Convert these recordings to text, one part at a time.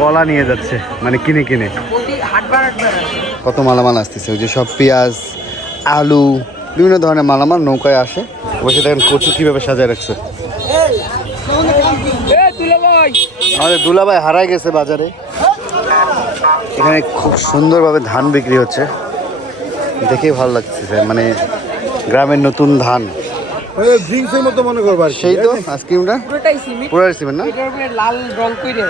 কলা নিয়ে যাচ্ছে, মানে কিনে কিনে। কত মালামাল আসতেছে, ওই যে সব পেঁয়াজ, আলু, বিভিন্ন ধরনের মালামাল নৌকায় আসে। বসে দেখেন কচু কীভাবে সাজায় রাখছে। আমাদের দুলাভাই হারাই গেছে বাজারে। এখানে খুব সুন্দরভাবে ধান বিক্রি হচ্ছে, দেখেই ভালো লাগতেছে, মানে গ্রামের নতুন ধান। ড্রিঙ্কসের মতো মনে করবা সেই তো আইসক্রিমটা পুরোটাই সিমেন্ট না, লাল রং করে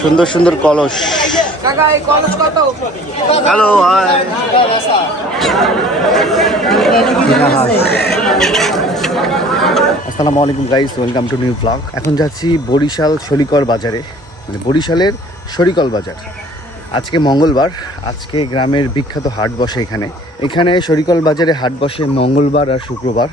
সুন্দর সুন্দর কলস। Hello, hi. আসসালামু আলাইকুম guys, welcome to new blog. এখন যাচ্ছি বরিশাল শরিকল বাজারে, মানে বরিশালের শরিকল বাজার। আজকে মঙ্গলবার, আজকে গ্রামের বিখ্যাত হাট বসে এখানে শরিকল বাজারে হাট বসে মঙ্গলবার আর শুক্রবার।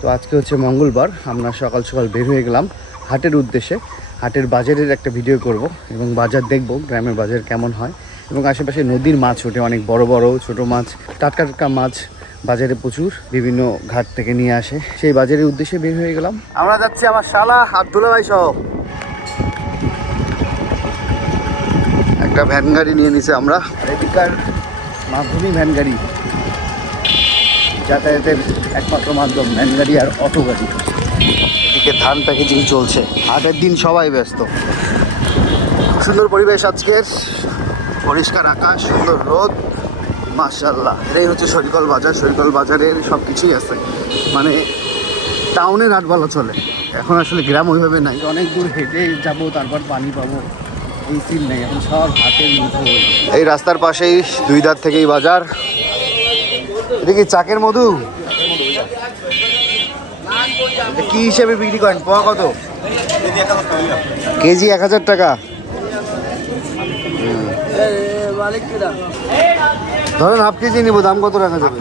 তো আজকে হচ্ছে মঙ্গলবার, আমরা সকাল সকাল বের হয়ে গেলাম হাটের উদ্দেশ্যে। হাটের বাজারের একটা ভিডিও করব এবং বাজার দেখব গ্রামের বাজার কেমন হয়, এবং আশেপাশে নদীর মাছ ওঠে, অনেক বড় বড় ছোট মাছ, টাটকা টাটকা মাছ বাজারে প্রচুর, বিভিন্ন ঘাট থেকে নিয়ে আসে। সেই বাজারের উদ্দেশ্যে বের হয়ে গেলাম। আমরা যাচ্ছি আমার শালা আব্দুল্লাহ ভাই সহ। একটা ভ্যান গাড়ি নিয়ে নিছে আমরা, এদিকার মাধ্যমে ভ্যান গাড়ি যাতায়াতের একমাত্র মাধ্যম, ভ্যান গাড়ি আর অটো গাড়ি। এদিকে ধান প্যাকেজিং চলছে, হাটের দিন সবাই ব্যস্ত। সুন্দর পরিবেশ আজকের, পরিষ্কার আকাশ, সুন্দর রোদ, মাশাআল্লাহ। এটাই হচ্ছে শরিকল বাজার। শরিকল বাজারের সব কিছুই আছে, মানে টাউনের হাট ভালো চলে। এখন আসলে গ্রাম ওইভাবে নাই, অনেক দূর হেঁটে যাবো তারপর পানি পাবো, এই সিন নেই, এখন সব হাটের মধ্যে। এই রাস্তার পাশেই দুই ধার থেকেই বাজার। এটা কি চাকের মধু? কি হিসেবে বিক্রি করেন? পোয়া কত? কেজি 1000 টাকা। ধরেন হাফ কেজি নিবো, দাম কত রাখা যাবে?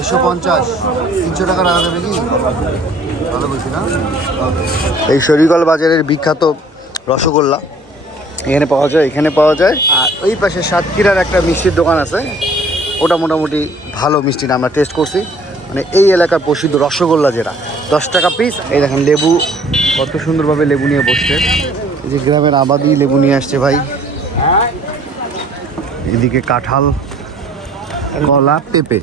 150, 300 টাকা রাখা যাবে কি? ভালো বলছি না? এই শরিকল বাজারের বিখ্যাত রসগোল্লা এখানে পাওয়া যায়, এখানে পাওয়া যায়। আর ওই পাশে সাতক্ষীরার একটা মিষ্টির দোকান আছে, ওটা মোটামুটি ভালো মিষ্টি না, আমরা টেস্ট করছি। মানে এই এলাকার প্রসিদ্ধ রসগোল্লা যেটা 10 টাকা পিস। এই দেখেন লেবু, কত সুন্দরভাবে লেবু নিয়ে বসছে। এই যে গ্রামের আবাদি লেবু নিয়ে আসছে ভাই। এদিকে কাঁঠাল, কলা, পেঁপে।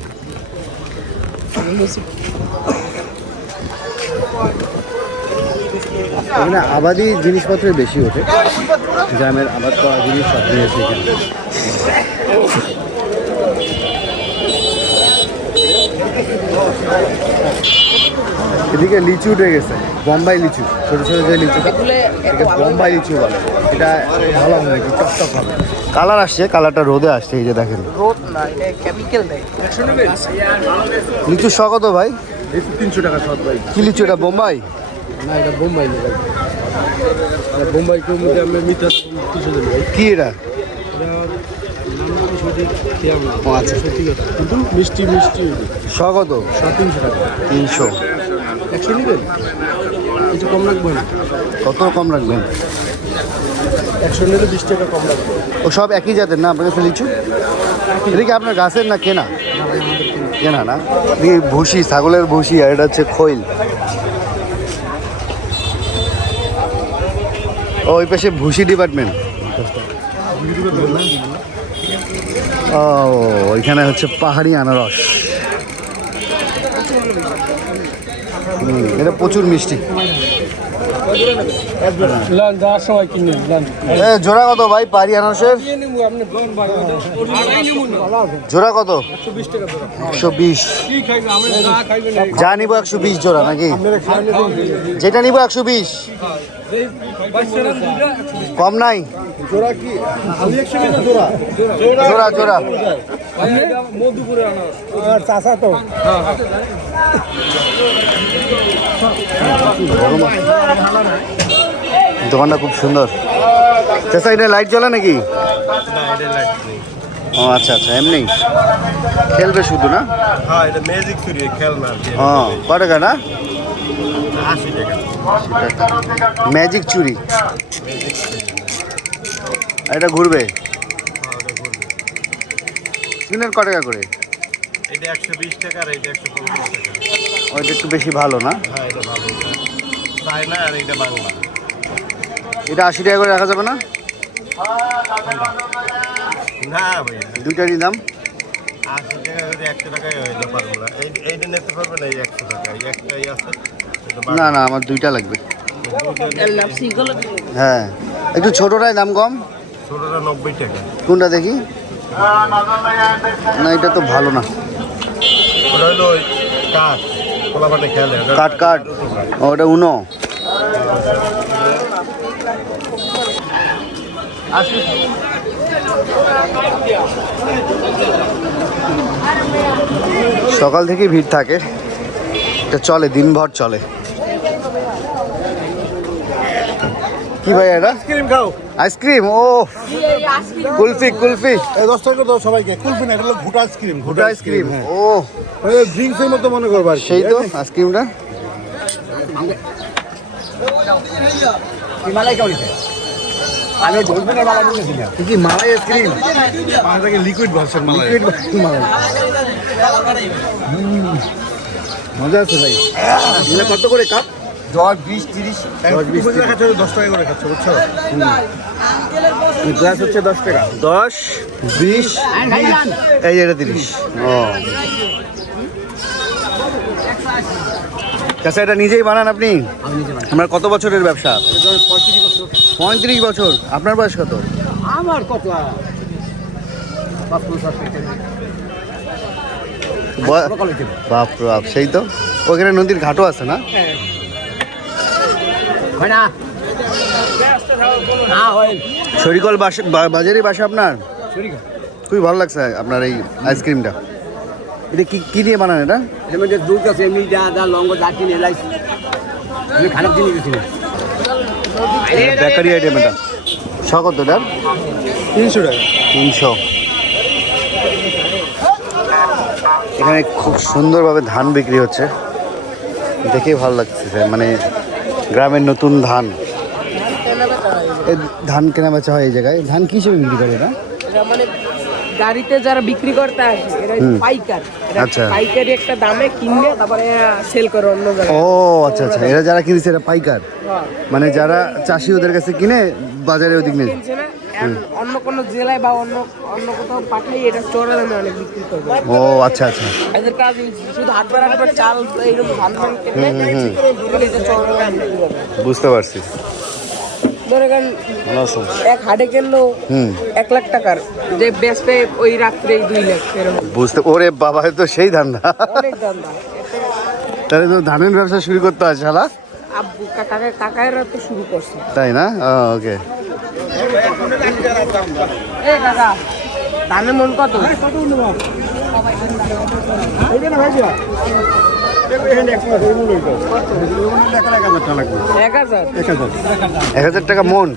এখানে আবাদি জিনিসপত্রের বেশি ওঠে, গ্রামের আবাদ করা জিনিস সব নিয়েছে এখানে। এদিকে লিচু উঠে গেছে, বোম্বাই লিচু, ছোটো ছোটো যে লিচুটা, বোম্বাই লিচু বলে। এটা ভালো হবে, একটু টকটক হবে। কালার আসছে, কালারটা রোদে আসছে, এই যে দেখেন। লিচুর শ কত ভাই? 300 টাকা শত ভাই। কি লিচু এটা? বোম্বাই না, এটা বোম্বাই না ভাই। বোম্বাই কেউ মধ্যে আমরা মিঠা 300 দেব ভাই। কি এটা? ও আচ্ছা, কিন্তু মিষ্টি মিষ্টি শ কত? 300 টাকা। 300। 100 নেবেন? কিছু কম রাখবেন? কত কম রাখবেন? 100 নিলে 20 টাকা কম রাখবেন। ও সব একই জাতের না আপনার কাছে লিচু? এটা কি আপনার গাছের না কেনা? কেনা না? ভুসি, ছাগলের ভুসি, আর এটা হচ্ছে খৈল। ও ওই পাশে ভুসি ডিপার্টমেন্ট। ও ওইখানে হচ্ছে পাহাড়ি আনারস। এটা প্রচুর মিষ্টি। জোড়া কত ভাই পাহাড়ি আনারসের? জোড়া কত? 120। যা নিবো 120 জোড়া নাকি? যেটা নিবো 120, কম নাই? জোড়া কি? জোড়া জোড়া মধুপুরের আনারস আর চাচা তো। দোকানটা খুব সুন্দর। চাচা এটা লাইট জ্বলে নাকি? ও আচ্ছা আচ্ছা, এমনি খেলবে শুধু না? হ্যাঁ, এটা ম্যাজিক চুরি খেলনা। হ্যাঁ, কত টাকা না? 80 টাকা। ম্যাজিক চুরি। আর এটা ঘুরবে? স্পিনের কত টাকা করে? এটা 120 টাকা আর এটা 150 টাকা। ওইটা একটু বেশি ভালো না? হ্যাঁ, এটা ভালো। চায়না আর এটা বাংলা। এটা 80 টাকা করে রাখা যাবে না? না ভাই, দুইটারই দাম 80 টাকা করে 100 টাকায় হইলো পারবো না। এইটা নিতে পারবে না, এই 100 টাকা। এই একটাই আছে। না না, আমার দুইটা লাগবে। হ্যাঁ, একটু ছোটটাই দাম কম। ছোটটা 90 টাকা। কোনটা দেখি? না, এটা তো ভালো না। ওটা হলো ওই কাঠ, পোলাপানে খেলে। কাঠ কাঠ, ওটা উনো। সকাল থেকে ভিড় থাকে, এটা চলে, দিনভর চলে। কি ভাই এটা? আইসক্রিম খাও। আইসক্রিম, ও কুলফি কুলফি। এই 10 টাকা দাও সবাইকে। কুলফি না, এটা হলো ঘুটা আইসক্রিম। ঘুটা আইসক্রিম, ও এই ড্রিঙ্কসের মতো মনে করবা। সেই তো আইসক্রিমটা। আমি ধরবেনের মালা নিয়েছিলাম। কি মালাই আইসক্রিম? মালাটাকে লিকুইড ভার্সন মালা। লিকুইড মালাই। মজা আছে ভাই। এগুলো কত করে কাপ? 10, 20, 30। 10, 20, 10 টাকা 10 টাকা করে খাচ্ছ, বুঝছো? গ্লাস হচ্ছে 10 টাকা। 10, 20, এই এটা 30। ও আচ্ছা, এটা নিজেই বানান আপনি? আপনার কত বছরের ব্যবসা? 35 বছর। আপনার বয়স কত? আমার কত বাপ রে বাপ, সেই তো। ওখানে নদীর ঘাটও আছে না? শরিকল বাজারে বাসা আপনার? খুবই ভালো লাগছে আপনার এই আইসক্রিমটা। এটা কি কি দিয়ে বানান এটা? এর মধ্যে দুধ আছে, মিঠা, আদা, লঙ্গ, দারচিনি, এলাচ। আমি খারাপ জিনিস দিচ্ছি না। বেকারি আইটেম এটা। কত এটা? 300 টাকা। 300। এখানে খুব সুন্দরভাবে ধান বিক্রি হচ্ছে, দেখেই ভালো লাগছে। মানে গ্রামের নতুন ধান, এই ধান কেনা বেচা হয় এই জায়গায়। ধান কি হিসেবে বিক্রি করে এটা? এটা মানে গাড়িতে যারা বিক্রি করতে আসে এরা পাইকার, এরা আচ্ছা। পাইকারি একটা দামে কিনে তারপরে সেল করে অন্য জায়গায়। ও আচ্ছা আচ্ছা, এরা যারা কিনছে এরা পাইকার, হ্যাঁ। মানে যারা চাষি ওদের কাছে কিনে বাজারে ওদিক নিয়ে। কিনছে না, আর অন্য কোনো জেলায় বা অন্য অন্য কোথাও পাঠাই এটা চড়া দামে অনেক বিক্রি করবে। ও আচ্ছা আচ্ছা, এদের কাজ এই শুধু হাটবার হাটবার চাল এইরকম ধান ধান কেটে এটা চড়া দামে বিক্রি করবে। বুঝতে পারছি। ধরে গেল ভালো আছো? এক হাটে কিনলো 1 লাখ টাকার, যে বেচবে ওই রাত্রে 2 লাখ এরকম। বুঝতে, ওরে বাবা, এ তো সেই ধান্দা। অনেক দাম দাম। তাহলে তো ধানের ব্যবসা শুরু করতে হয় শালা। আব্বু কাকারা তো শুরু করছে। তাই না? ওকে। এ কাকা, ধানের মন কত? এক হাজার। 1000 টাকা মন।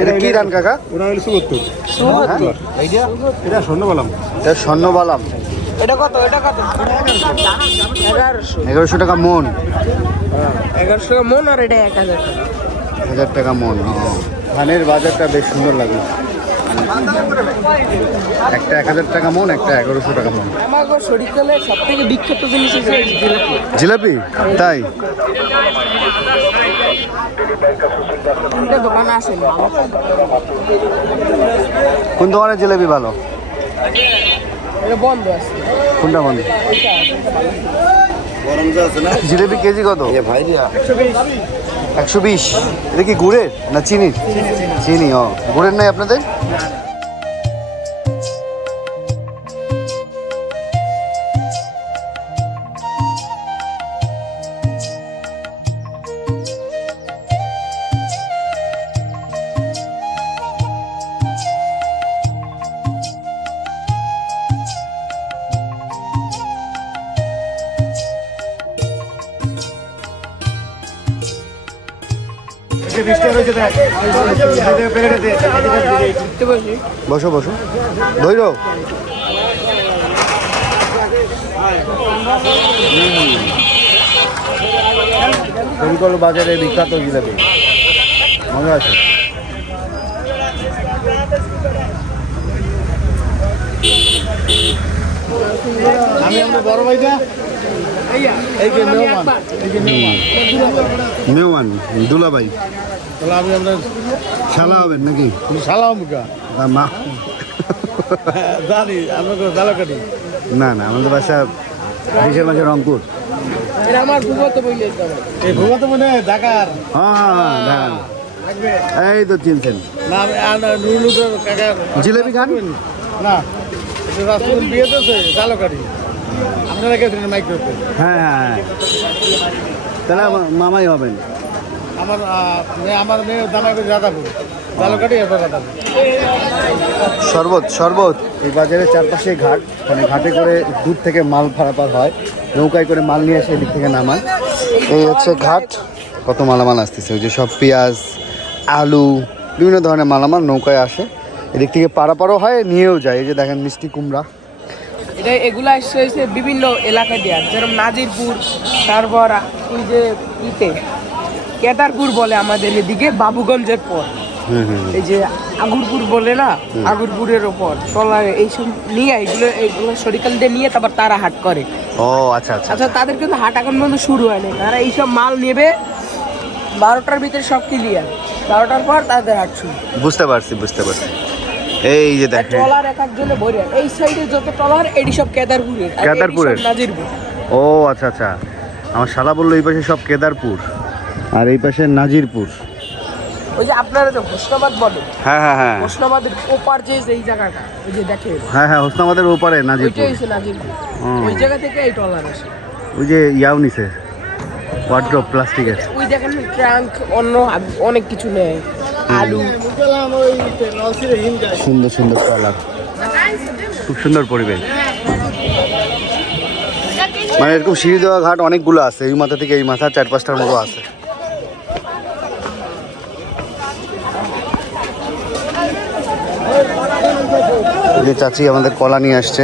এটা কি ধান কাকা? ওরা হলো 74। এটা স্বর্ণবালাম। এটা স্বর্ণবালাম। এটা কত? এটা কত? 1100। 1100 টাকা মন। 1100 মন, আর এটা 1000 টাকা। 1000 টাকা মন। ধানের বাজারটা বেশ সুন্দর লাগে। একটা 1000 টাকা মন, একটা 1100 টাকা মন। আমার শরীরকালে সব থেকে বিখ্যাত জিনিস হচ্ছে জিলাপি। জিলাপি? তাই? তিনটা দোকান আছে না। কোন দোকানের জিলাপি ভালো? এটা বন্ধ আছে। কোনটা বন্ধ? গরম যে আছে না? জিলাপি কেজি কত? এ ভাই দিয়া 120। এটা কি গুড়ের না চিনির? চিনি। ও, গুড়ের নাই আপনাদের? দেখতে পাচ্ছি। বসো বসো, ধৈর্য। শরিকল বাজারে বিখ্যাত জিলাপি, মজা আছে। আমি আমরা বড় ভাইটা এই যে মেহমান, এই যে মেওয়ান দুলাভাই তাহলে আমি আপনার শালা হবেন নাকি? সালাম মুখা মা জানি আপনাকে জালাকাটি। না না, আমাদের বাসা দেশের মাঝে রংপুর। এটা আমার ভূগত বইলে এই ভূগত মনে হয় ঢাকার। হ্যাঁ হ্যাঁ, এই তো চিনছেন। না আমি নুরুলের কাকার জিলেবি খান? না, এটা রাস্তার বিয়ে তো জালাকাটি। আপনারা গেছিলেন মাইক করতে। হ্যাঁ হ্যাঁ, তাহলে মামাই হবেন। আমার মেয়ে জামাই করে যাদাপুর জালাকাটি এরপর যাদাপুর। শরবত শরবত। এই বাজারের চারপাশে ঘাট, মানে ঘাটে করে দূর থেকে মাল পারাপার হয়, নৌকায় করে মাল নিয়ে এসে এদিক থেকে নামান। এই হচ্ছে ঘাট, কত মালামাল আসতেছে, ওই যে সব পেঁয়াজ আলু বিভিন্ন ধরনের মালামাল নৌকায় আসে, এদিক থেকে পারাপারও হয়, নিয়েও যায়। এই যে দেখেন মিষ্টি কুমড়া। এটা এগুলা হয়েছে বিভিন্ন এলাকায় দেওয়া, যেরকম নাজিরপুর, তারপর ওই যে ইতে কেদারপুর বলে আমাদের এদিকে, বাবুগঞ্জের পর এই যে আগুরপুর বলে না, আগুরপুরের ওপর টলারে এইসব নিয়ে এইগুলো সরিকাল দিয়ে নিয়ে তারপর তারা হাট করে। ও আচ্ছা আচ্ছা। আচ্ছা, তাদের কিন্তু হাট এখন পর্যন্ত শুরু হয়নি। তারা এইসব মাল নেবে 12টার ভিতরে সব ক্লিয়ার, 12টার পর তাদের হাট শুরু। বুঝতে পারছি বুঝতে পারছি। এই যে দেখেন ট্রলার এক একজনে ভরে, এই সাইডে যত ট্রলার এটি সব কেদারপুরের, আর এটি সব কেদারপুরের? নাজিরপুর। ও আচ্ছা আচ্ছা, আমার শালা বললো এই পাশে সব কেদারপুর আর এই পাশে নাজিরপুর। ওই যে আপনারা তো হোসনাবাদ বলে, হ্যাঁ হ্যাঁ হ্যাঁ হোসনাবাদের ওপার যে এই জায়গাটা, ওই যে দেখেন হ্যাঁ হ্যাঁ, হোসনাবাদের ওপারে নাজিরপুর। ওইটাই হচ্ছে নাজিরপুর। ওই জায়গা থেকে এই ট্রলার আসে। ওই যে ইয়াও নিছে ওয়ার্ড্রপ প্লাস্টিকের। ওই দেখেন ট্রাঙ্ক, অন্য অনেক কিছু নেয়, আলু। সুন্দর সুন্দর ট্রলার, খুব সুন্দর পরিবেশ। মানে এরকম সিঁড়ি দেওয়া ঘাট অনেকগুলো আছে, এই মাথা থেকে এই মাথা 4-5টার মতো আছে। এই যে চাচি আমাদের কলা নিয়ে আসছে,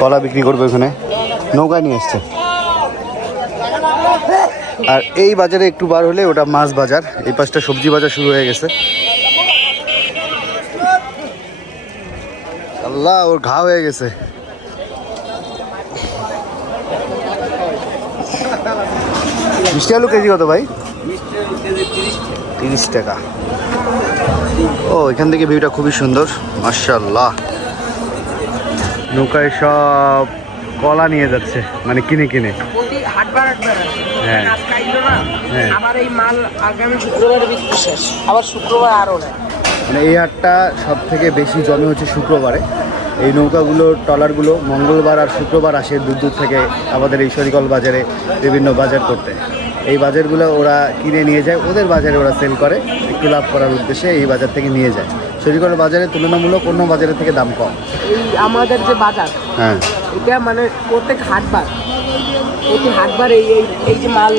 কলা বিক্রি করবে ওখানে, নৌকায় নিয়ে আসছে। আর এই বাজারে একটু বার হলে ওটা মাছ বাজার, এই পাশটা সবজি বাজার শুরু হয়ে গেছে। আল্লাহ, ওর ঘা হয়ে গেছে। মিষ্টি আলু কেজি কত ভাই? 30 টাকা। ও, এখান থেকে ভিউটা খুবই সুন্দর, মাশাআল্লাহ। নৌকায় সব কলা নিয়ে যাচ্ছে, মানে কিনে কিনে। প্রতি হাটবার হাটবার আসে। হ্যাঁ। আজকে আইলো না, হ্যাঁ। আবার এই মাল আগামী শুক্রবার বিক্রি শেষ, আবার শুক্রবার আরও নেয়। মানে এই হাটটা সব থেকে বেশি জমে হচ্ছে শুক্রবারে। এই নৌকাগুলো ট্রলারগুলো মঙ্গলবার আর শুক্রবার আসে দূর দূর থেকে আমাদের এই শরিকল বাজারে বিভিন্ন বাজার করতে। এই বাজারগুলো ওরা কিনে নিয়ে যায়, ওদের বাজারে ওরা সেল করে, একটু লাভ করার উদ্দেশ্যে এই বাজার থেকে নিয়ে যায়। শরিকল বাজারে তুলনামূলক অন্য বাজারের থেকে দাম কম। এই আমাদের যে বাজার, হ্যাঁ, এটা মানে প্রতি হাটবার এই যে মাল,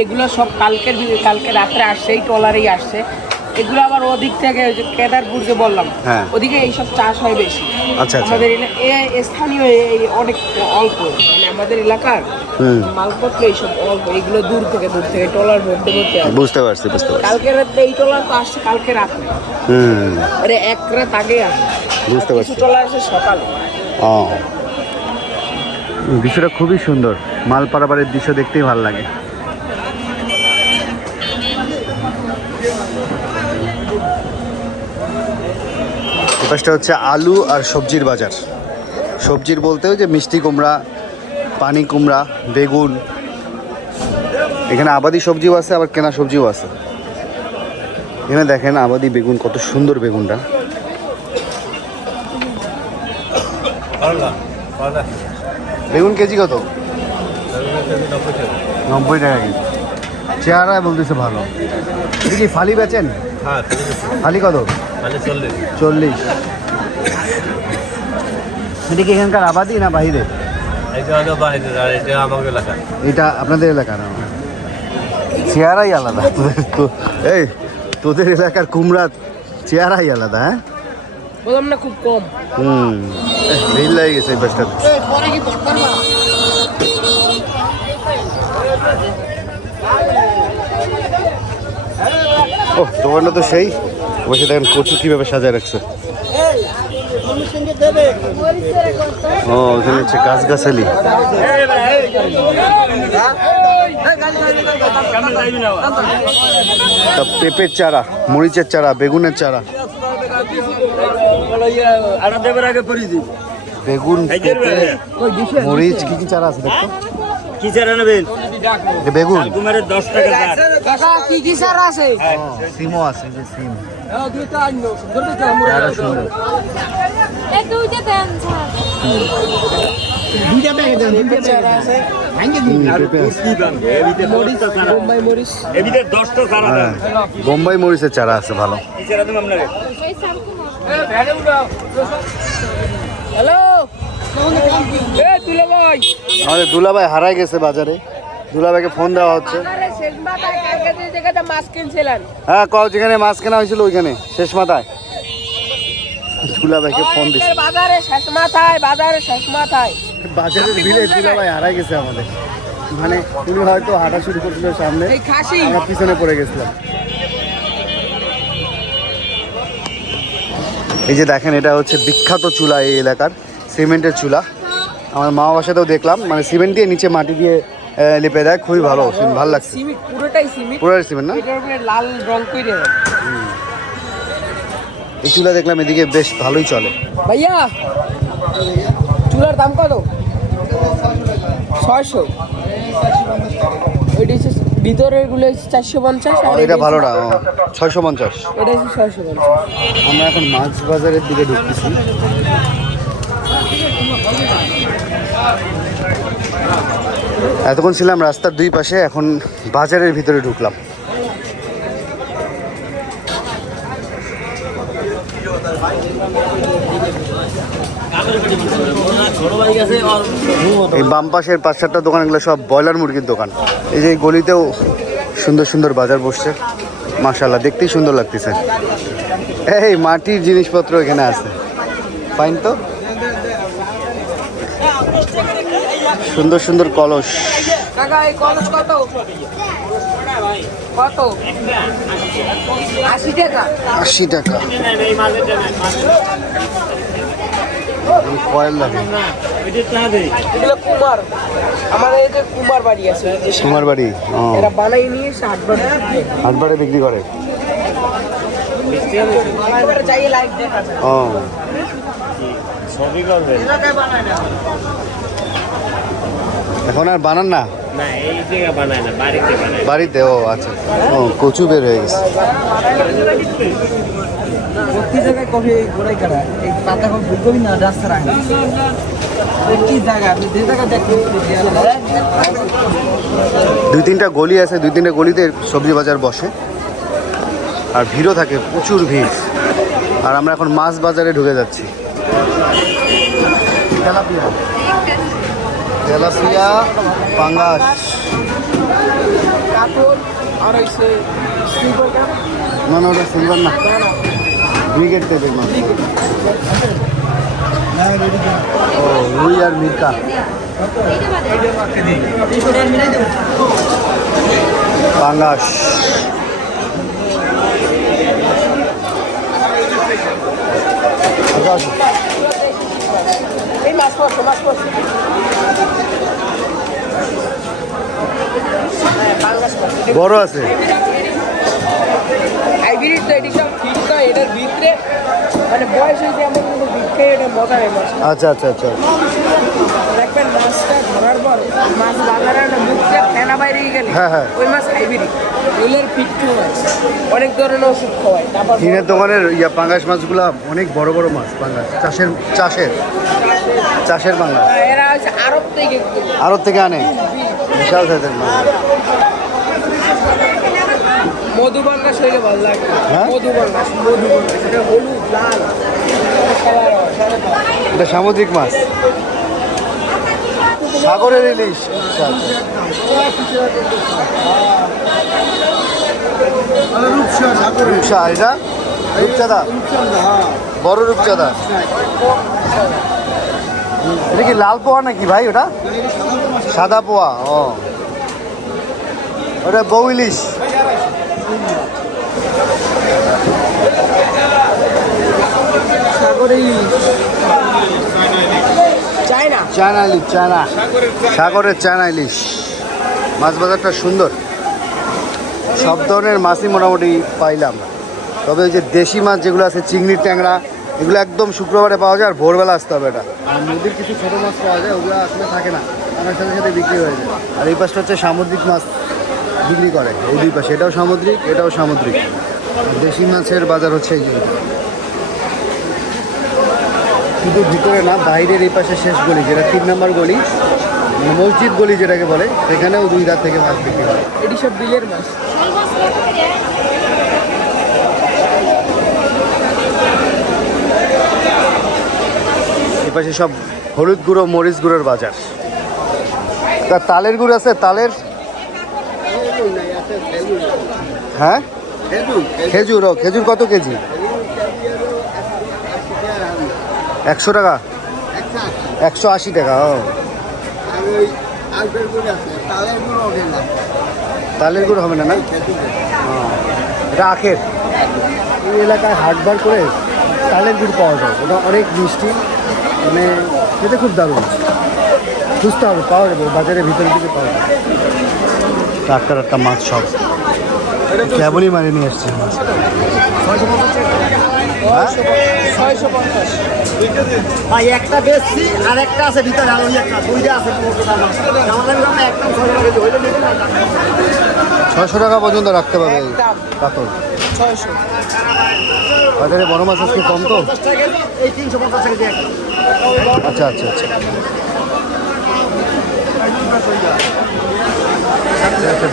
এগুলো সব কালকে রাত্রে আসছে, এই ট্রলারেই আসছে। এগুলো আবার ওদিক থেকে ওই যে কেদারপুর যে বললাম, হ্যাঁ। ওদিকে এইসব চাষ হয় বেশি। আচ্ছা আচ্ছা। আমাদের স্থানীয় এই অনেক অল্প, মানে আমাদের এলাকার মালপত্র এইসব অল্প, এগুলো দূর থেকে ট্রলার ভরতে আসে। বুঝতে পারছি বুঝতে পারছি। কালকে রাতে এই ট্রলার তো আসছে কালকে রাত্রে, আরে এক রাত আগে আসে। বুঝতে পারছি। কিছু ট্রলার আসে সকালে। ও, দৃশ্যটা খুবই সুন্দর, মাল পারাপারের দৃশ্য দেখতেই ভালো লাগে। পাশটা হচ্ছে আলু আর সবজির বাজার। সবজির বলতেও যে মিষ্টি কুমড়া, পানি কুমড়া, বেগুন, এখানে আবাদি সবজিও আছে আবার কেনা সবজিও আছে। এখানে দেখেন আবাদি বেগুন, কত সুন্দর বেগুনটা। বেগুন কেজি কত? 90 টাকা কেজি। চেহারা বলতেছে ভালো। এটা কি ফালি বেচেন? হ্যাঁ, ফালি কত? 40। এটা কি এখানকার আবাদি না বাহিরে? এটা আপনাদের এলাকা না? চেহারাই আলাদা। এই তোদের এলাকার কুমড়া চেহারাই আলাদা। হ্যাঁ, বললাম না খুব কম। ভিড় লাগে গেছে এই বাসটা। ও, দোকানটা তো সেই। বসে দেখেন কচু কিভাবে সাজায় রাখছে। ও ওখানে হচ্ছে গাছগাছালি। তা পেঁপের চারা, মরিচের চারা, বেগুনের চারা, বেগুন, পেঁপে, মরিচ, কি কি চারা আছে দেখো? কি চারা নেবেন? এটা বেগুন, কুমারের 10 টাকা চার। কাকা কি কি সার আছে? সিমও আছে, যে সিম, দুইটা আন্য সুন্দর দেখতে চারা সুন্দর। এই দুইটা দেন চারা আছে পেঁপে আছে। কি দাম? এবিতে 10টা চারা। বোম্বাই মরিচ। এবিতে 10টা চারা হ্যাঁ, দেন। বোম্বাই মরিচের চারা আছে ভালো। কি চারা দেব আপনারে? এই সামকুমা হ্যালো এ তুলে ভাই আমাদের দুলাভাই হারাই গেছে বাজারে, দুলাভাইকে ফোন দেওয়া হচ্ছে। বাজারে শেষ মাথায় কালকে যে জায়গাটা মাছ কিনছিলেন হ্যাঁ, যেখানে মাছ কেনা হয়েছিল ওইখানে শেষ মাথায় দুলাভাইকে ফোন দিচ্ছে। বাজারে শেষ মাথায় বাজারের ভিড়ে দুলাভাই হারাই গেছে আমাদের, মানে উনি হয়তো হাঁটা শুরু করছিল সামনে, এই খাসি আমরা পিছনে পড়ে গেছিলাম। এই যে দেখেন, এটা হচ্ছে বিখ্যাত চুলা এই এলাকার, সিমেন্টের চুলা। আমার মা বাসাতেও দেখলাম, মানে সিমেন্ট দিয়ে নিচে মাটি দিয়ে লেপে দেয়, খুবই ভালো, ভালো লাগছে। সিমেন্ট পুরোটাই সিমেন্ট, পুরো সিমেন্ট না? এটার উপরে লাল রং করে এই চুলা দেখলাম এদিকে বেশ ভালোই চলে। ভাইয়া চুলার দাম কত? 600। ওইটা হচ্ছে ভিতরের গুলো 450 আর এটা ভালোটা 650। এটা হচ্ছে 650। আমরা এখন মাছ বাজারের দিকে ঢুকতেছি। এতক্ষণ ছিলাম রাস্তার দুই পাশে, এখন বাজারের ভিতরে ঢুকলাম। এই বাম পাশের 5-7টা দোকানগুলো সব ব্রয়লার মুরগির দোকান। এই যে এই গলিতেও সুন্দর সুন্দর বাজার বসছে, মাশাআল্লাহ, দেখতেই সুন্দর লাগতেছে। এই মাটির জিনিসপত্র এখানে আছে, ফাইন তো, সুন্দর সুন্দর কলস। কাকা এই কলস কত? 80 টাকা। 80 টাকা। কয়েল লাগে। এগুলো কুমার, আমাদের এই যে কুমার বাড়ি আছে, এই যে তোমার বাড়ি? এরা বানাই নিয়ে 60 বার হাটবারে বিক্রি করে। এবারে যাই লাইভ দেখা যায়। ও, সবই করবেন এখন আর বানান না? না, এই জায়গা বানায় না, বাড়িতে বানায়। বাড়িতে? ও আচ্ছা, ও কচু বের হয়ে গেছে। প্রতি জায়গায় কফি ঘোরাই কাটা এই পাতা কফি ফুলকপি না রাস্তা রাখা কি জায়গা আপনি যে জায়গা দেখবেন 2-3টা গলি আছে, 2-3টা গলিতে সবজি বাজার বসে, আর ভিড়ও থাকে, প্রচুর ভিড়। আর আমরা এখন মাছ বাজারে ঢুকে যাচ্ছি। তেলাপিয়া, পাঙ্গাস, কাতল আর হইছে স্লিপার কাপ। না না, ওটা সিলভার না, ব্রিগেড টাইপের মাছ। ও, রুই আর মিরকা। পাঙ্গাস, এই মাছ পড়ছে বড় আছে। হাইব্রিড তো এটি সব ঠিক নয়, এটার ভিতরে মানে বয়স হয়েছে এমন কিন্তু ভিতরে এটা মজা হয় মাছ। আচ্ছা আচ্ছা আচ্ছা। দেখবেন মাছটা ধরার পর মাছ বাজারে একটা মুখটা ফেনা বাইরে গেলে হ্যাঁ, হ্যাঁ। ওই মাছ হাইব্রিড, এগুলোর পিট্টু হয়, অনেক ধরনের ওষুধ খাওয়ায়। তারপর টিনের দোকানের পাঙ্গাস মাছগুলা অনেক বড় বড় মাছ, পাঙ্গাস, চাষের পাঙ্গাস, এরা হচ্ছে আরব থেকে কিনে। আড়ত থেকে আনে, বিশাল সাইজের মাছ। মধুবাঙ্গা শরীরে ভালো লাগে। হ্যাঁ? মধুবাঙ্গা এটা হলুদ লাল কালার হয়, সাদা কালার। এটা সামুদ্রিক মাছ, সাগরের ইলিশ। আচ্ছা, আচ্ছা। রূপসা, এটা রূপচাঁদা, বড় রূপচাঁদা। এটা কি লাল পোয়া নাকি ভাই? ওটা সাদা পোয়া। ও, ওটা বউ ইলিশ। সাগরে ইলিশ। চায়না ইলিশ, চায়না সাগরের চায়না ইলিশ। মাছ বাজারটা সুন্দর, সব ধরনের মাছই মোটামুটি পাইলাম। তবে ওই যে দেশি মাছ যেগুলো আছে, চিংড়ি, ট্যাংরা, এগুলো একদম শুক্রবারে পাওয়া যায়, আর ভোরবেলা আসতে হবে। এটা আর নদীর কিছু ছোটো মাছ পাওয়া যায়, ওগুলো আসলে থাকে না, আমার সাথে সাথে বিক্রি হয়ে যায়। আর এই পাশটা হচ্ছে সামুদ্রিক মাছ বিক্রি করে, এই দুই পাশে, এটাও সামুদ্রিক, এটাও সামুদ্রিক। দেশি মাছের বাজার হচ্ছে এই জিনিস। শুধু ভিতরে না, বাইরের এই পাশে শেষ গলি, যেটা 3 নম্বর গলি, মানে মসজিদ গলি যেটাকে বলে, সেখানেও 2 রাত থেকে মাছ বিক্রি হয়। এটি সব বিলের মাছ। এই পাশে সব হলুদ গুঁড়ো, মরিচ গুঁড়োর বাজার। তা তালের গুঁড়ো আছে? তালের, হ্যাঁ খেজুর, ও খেজুর কত কেজি? 100 টাকা, 180 টাকা। ও তালের গুঁড়ো হবে না? না, এটা আখের। এই এলাকায় হাটবার করে তালের গুড় পাওয়া যায়, ওটা অনেক মিষ্টি, মানে খেতে খুব দারুণ। খুঁজতে হবে, পাওয়া যাবে বাজারের ভিতরের দিকে পাওয়া যাবে। টাটকা টাটকা মাছ সব কেবলই মারে নিয়ে এসছে মাছ। 650। ভাই একটা বেশি আর একটা আছে ভিতরে, আর ওই একটা, দুইটা আছে। 600 টাকা পর্যন্ত রাখতে পারবে এই কাতল। 600। বাজারে বড় মাছ আজকে কম তো। আচ্ছা আচ্ছা আচ্ছা,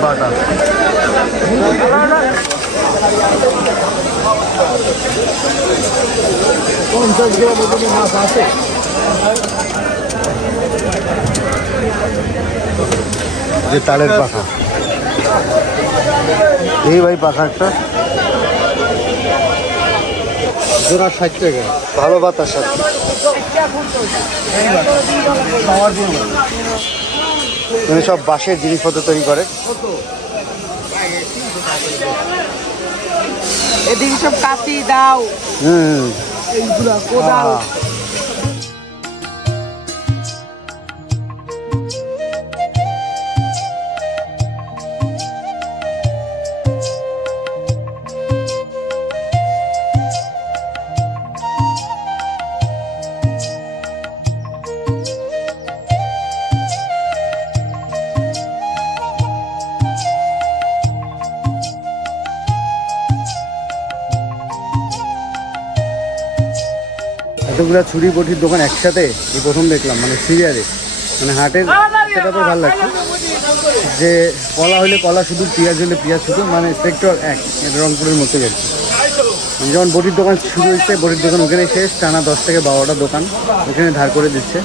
বাটা মাছ আছে। যে তালের পাখা, এই ভাই পাখা একটা জোড়া 60 টাকা, ভালো বাতাস সাথে। মানে সব বাঁশের জিনিসপত্র তৈরি করে। এদিকে সব কাশি দাও, এইগুলা কোদাল। এতগুলো ছুরি বটির দোকান একসাথে এই প্রথম দেখলাম, মানে সিরিয়ালে। মানে হাটের একটা ব্যাপার ভালো লাগছে, যে কলা হলে কলা শুধু, পেঁয়াজ হলে পেঁয়াজ শুধু, মানে সেক্টর এক, এটা রংপুরের মধ্যে গেছে। যেমন বটির দোকান শুরু হয়েছে, বটির দোকান ওখানে শেষ, টানা 10 থেকে 12টা দোকান ওখানে ধার করে দিচ্ছে,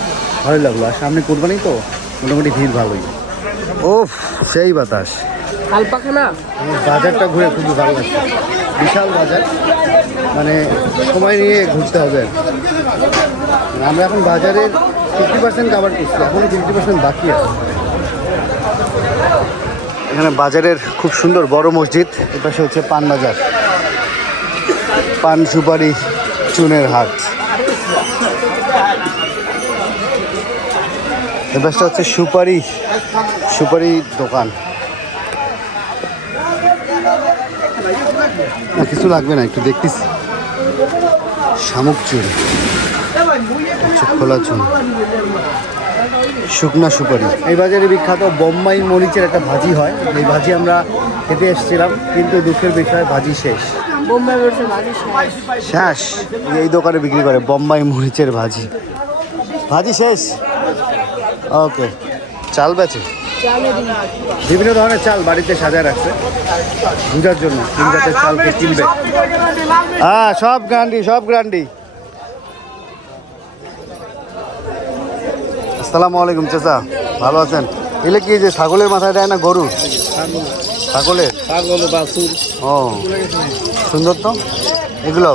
ভালো লাগলো। আর সামনে কোরবানি তো, মোটামুটি ভিড় ভালোই। ও সেই বাতাস, আলপাখানা। বাজারটা ঘুরে খুবই ভালো লাগছে, বিশাল বাজার, মানে সময় নিয়ে ঘুরতে হবে। আমরা এখন বাজারের 50% কাভার করছি, এখনও 50% বাকি আছে। এখানে বাজারের খুব সুন্দর বড় মসজিদ, এপাশে হচ্ছে পান বাজার, পান সুপারি চুনের হাট। এপাশটা হচ্ছে সুপারি দোকান। না কিছু লাগবে না, একটু দেখতেছি। শামুক চুন, খোলা চুন, শুকনা সুপারি। এই বাজারে বিখ্যাত বোম্বাই মরিচের একটা ভাজি হয়, এই ভাজি আমরা খেতে এসেছিলাম, কিন্তু দুঃখের বিষয় ভাজি শেষ। বোম্বাই মরিচের ভাজি শেষ, এই দোকানে বিক্রি করে বোম্বাই মরিচের ভাজি, ভাজি শেষ। ওকে, চাল বেচে, বিভিন্ন ধরনের চাল বাড়িতে সাজায় রাখছে পূজার জন্য, তিন জাতের চালকে কিনবে। হ্যাঁ সব গ্রান্ডি। আসসালামু আলাইকুম চাচা, ভালো আছেন? এলে কি যে ছাগলের মাথায় দেয় না গরু? ছাগলের, ও সুন্দর তো এগুলো।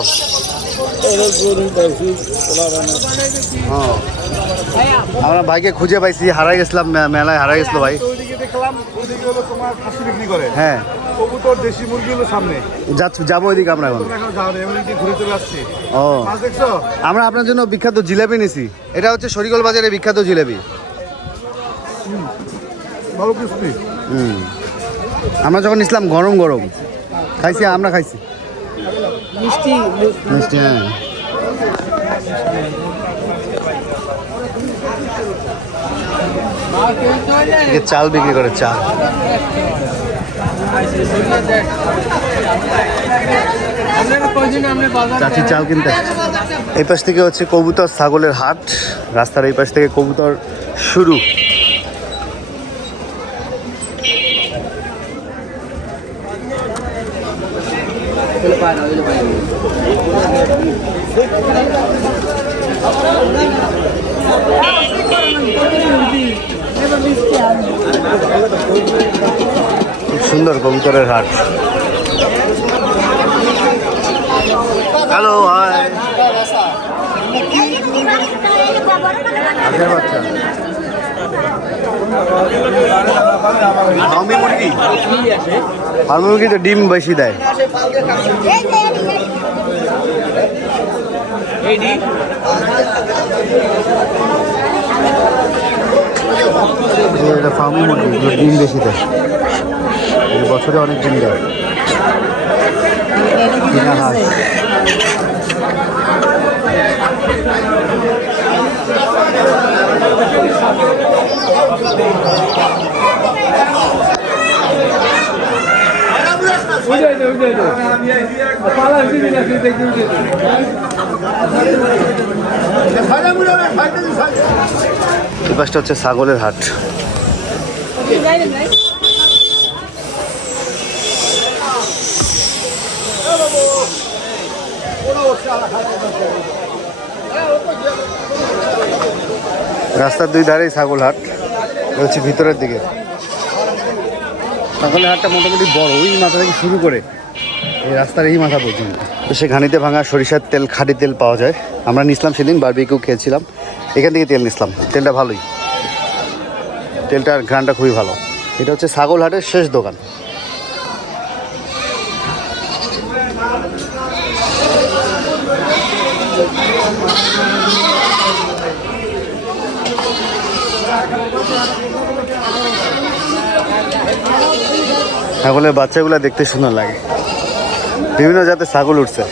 আমরা ভাইকে খুঁজে পাইছি, হারাই গেছিলাম মেলায়, হারাই গেছিল ভাই। হ্যাঁ কবুতর দেশি মুরগিগুলো সামনে যাবো ওইদিকে আমরা এখন। এখন যাও না, এমনি ঘুরে চলে আসছি। ও মাছ দেখছো? আমরা আপনার জন্য বিখ্যাত জিলাপি নিছি। এটা হচ্ছে শরিকল বাজারে বিখ্যাত জিলাপি। ভালো ক্রিস্পি। আমরা যখন ইসলাম গরম গরম খাইছি, আমরা খাইছি মিষ্টি মিষ্টি। হ্যাঁ, এদিকে চাল বিক্রি করে, চাল। চাচি চাল কিনতে আসছে। এই পাশ থেকে হচ্ছে কবুতর ছাগলের হাট, রাস্তার এই পাশ থেকে কবুতর শুরু। খুব সুন্দর কবুতরের হাট। Hello, hi. আগের বাচ্চা ফার্মি মুরগি, ফার্মি মুরগি তো ডিম বেশি দেয়। এটা ফার্মি মুরগি, ডিম বেশি দেয়, বছরে অনেক ডিম দেয়। চীনা হাঁস, এই পাশটা হচ্ছে ছাগলের হাট। রাস্তার দুই ধারেই ছাগল হাট, হচ্ছে ভিতরের দিকে। ছাগলের হাটটা মোটামুটি বড়, ওই মাথা থেকে শুরু করে এই রাস্তার এই মাথা পর্যন্ত। সে ঘানিতে ভাঙা সরিষার তেল, খাঁটি তেল পাওয়া যায়। আমরা নিছিলাম সেদিন, বারবিকিউ খেয়েছিলাম, এখান থেকে তেল নিছিলাম। তেলটা ভালোই, তেলটার ঘ্রাণটা খুবই ভালো। এটা হচ্ছে ছাগল হাটের শেষ দোকান। ছাগলের বাচ্চাগুলো দেখতে সুন্দর লাগে, বিভিন্ন জাতের ছাগল উঠছে।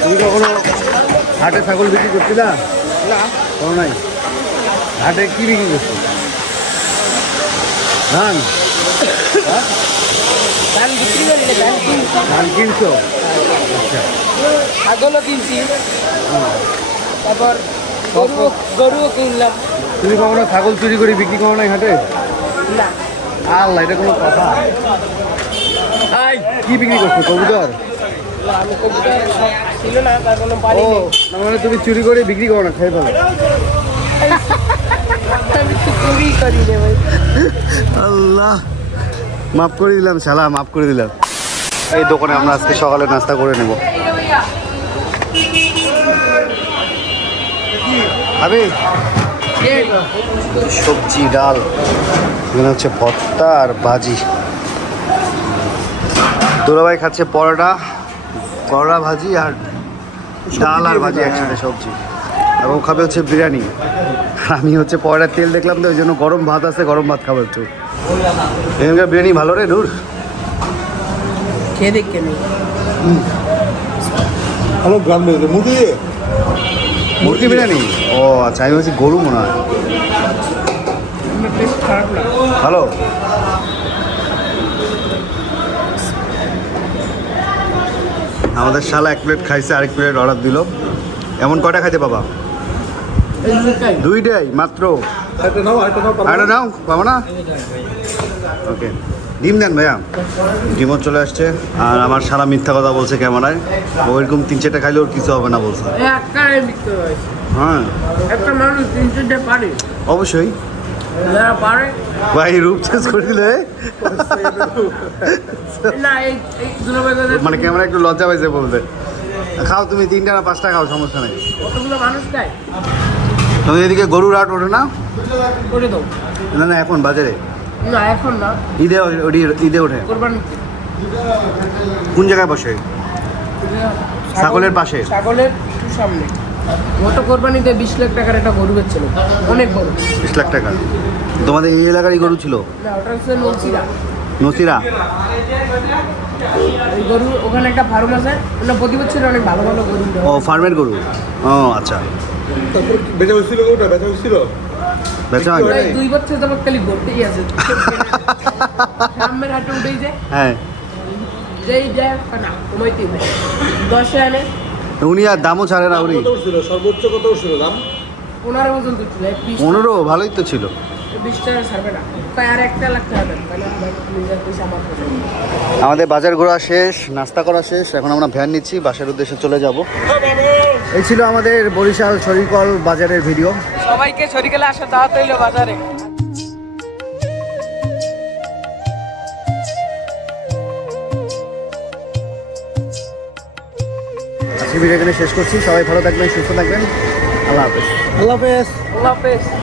তুমি কখনো হাটে ছাগল বিক্রি করছিলা? না, কোনো নাই। হাটে কি বিক্রি করছো? ধান? ধান বিক্রি করি না, ধান কিনছি। ধান কিনছো? আচ্ছা, ছাগলও কিনছি, তারপর গরুও কিনলাম। তুমি কখনো ছাগল চুরি করে বিক্রি করো নাই হাটে? না। আল্লাহ, এটা কোনো কথা? কি বিক্রি করছো, কবুতর? না, আমি কবুতর ছিল না, তার কোনো ও, বাড়ি নেই। না মানে তুমি চুরি করে বিক্রি করো না, খেয়ে ফেলো। আমি তো চুরি করি রে ভাই। আল্লাহ, মাফ করে দিলাম শালা, মাফ করে দিলাম। এই দোকানে আমরা আজকে সকালে নাস্তা করে নেব। আবে সবজি, ডাল, এখানে হচ্ছে ভর্তা আর ভাজি। দুলাভাই খাচ্ছে পরোটা, করলা ভাজি আর ডাল আর ভাজি একসাথে, সবজি। আর ও খাবে হচ্ছে বিরিয়ানি। আমি হচ্ছে পরোটার তেল দেখলাম তো, ওই জন্য গরম ভাত আছে, গরম ভাত খাবো একটু। এখানকার বিরিয়ানি ভালো রে দূর। খেয়ে দেখ কেন ভালো গ্রাম বেরোতে মুরগি মুরগি বিরিয়ানি? ও আচ্ছা, আমি বলছি গরু মনে হয়। খারাপ না। ভালো। আমাদের শালা 1 প্লেট খাইছে, আরেক প্লেট অর্ডার দিল। এমন কয়টা খাইতে বাবা? দুইটাই মাত্র। একটা নাও, আরেকটা নাও, পাবো না? ওকে, ডিম দেন ভাইয়া। ডিমও চলে আসছে। আর আমার সারা মিথ্যা কথা বলছে ক্যামেরায়, ওইরকম 3-4টা খাইলে ওর কিছু হবে না বলছে। একটাই বিক্রি হয়, হ্যাঁ একটা মানুষ 300টা পারে, অবশ্যই। যারা পারে ভাই রূপ চেঞ্জ করে দিলে। না, এই দুলাভাই কথা মানে ক্যামেরা একটু লজ্জা পাইছে বলতে। খাও তুমি 3টা না 5টা খাও, সমস্যা নেই। কতগুলো মানুষ খায় তুমি এদিকে গরুর হাট ওঠে না? করে দাও। না না, এখন বাজারে না এখন না, ঈদে ওঠে। কোরবানি কোন জায়গায় বসে? ছাগলের পাশে? ছাগলের একটু সামনে। গত কোরবানিতে 20 লাখ টাকার একটা গরু বেচছিল, অনেক বড়। 20 লাখ টাকা? তোমাদের এই এলাকারই গরু ছিল? না, ওটা হচ্ছে নলছিরা। নসিরা? ওই গরু ওখানে একটা ফার্ম আছে, ওটা প্রতি বছর অনেক ভালো ভালো গরু দেয়। ও ফার্মের গরু। ও আচ্ছা। তারপর বেচা হয়েছিল ওটা, বেচা হয়েছিল। বেচা হয়? প্রায় 2 বছর যাবত খালি ঘুরতেই আছে। সামনের হাটে উঠেই যায়, হ্যাঁ। যেই যায় না কমাইতেই হয়। 10-এ আনে, উনি আর দামও ছাড়ে না উনি। কত উঠছিল, সর্বোচ্চ কত উঠছিল দাম? 15 পর্যন্ত ছিল। 15 ভালোই তো ছিল। 20 টাকা ছাড়বে না, তাই আর 1 লাখ টাকা দেন, তাহলে আমার নিজের পয়সা আমার কাছে। আমাদের বাজার ঘোরা শেষ, নাস্তা করা শেষ, এখন আমরা ভ্যান নিচ্ছি, বাসার উদ্দেশ্যে চলে যাব। এই ছিল আমাদের বরিশাল শরিকল বাজারের ভিডিও। সবাইকে শরিকালে আসা দাওয়াত হইলো বাজারে। আজকে ভিডিও এখানে শেষ করছি। সবাই ভালো থাকবেন, সুস্থ থাকবেন। আল্লাহ হাফেজ। আল্লাহ হাফেজ। আল্লাহ হাফেজ।